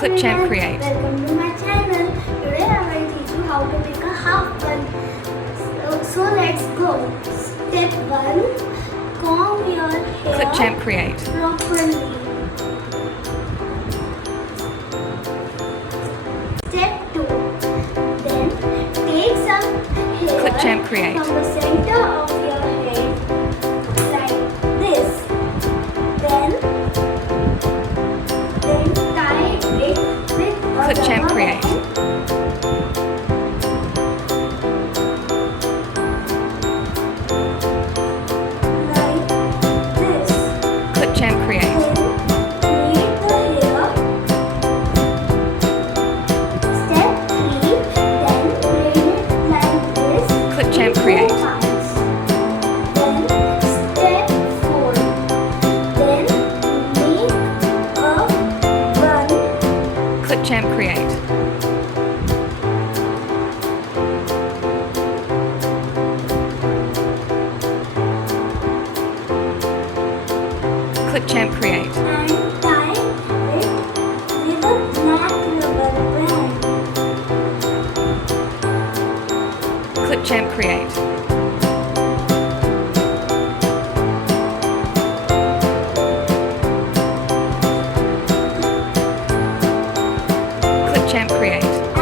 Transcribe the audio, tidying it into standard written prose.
Clip Champ Create. Welcome to my channel. Today I will teach you how to make a half bun. So let's go. Step 1. Comb your hair Clip Champ Create. properly. Step 2. Then take some hair Clip Champ Create. from the center of your head like this. Then tie it with a Clip Champ rubber Create. band. Like this. Clip Champ Create. Then braid the hair. Step 3. Then braid it like this. Clip Champ with Create. both sides. Then step 4. Then make a bun. Clip Champ Create. Clip Champ Create. And tie it with a black rubber band. Clip Champ Create. Clip Champ Create.